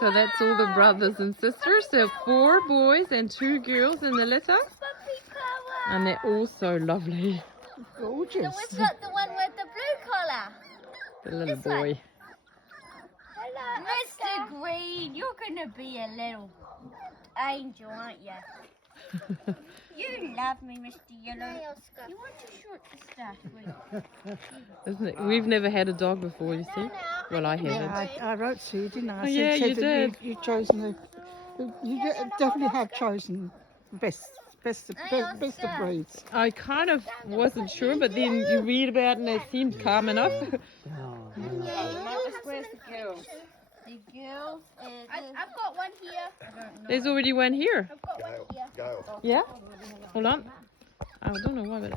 So that's all the brothers and sisters. There are 4 boys and 2 girls in the litter. And they're all so lovely. Gorgeous. So we've got the one with the blue collar. The little boy. Hello, Mr. Green, you're going to be a little angel, aren't you? You love me, Mr. Yellow. You want to short the start with? Isn't it? We've never had a dog before, you see. Well, I haven't. Yeah, I wrote to you, didn't I? Oh, yeah, you did. You've chosen you definitely have chosen the best of breeds. I kind of wasn't sure, but then you read about it and it seemed calm enough. Where's the girls? The girls is... I've got one here. There's already one here. I've got one here. Yeah? Hold on. I don't know why, but...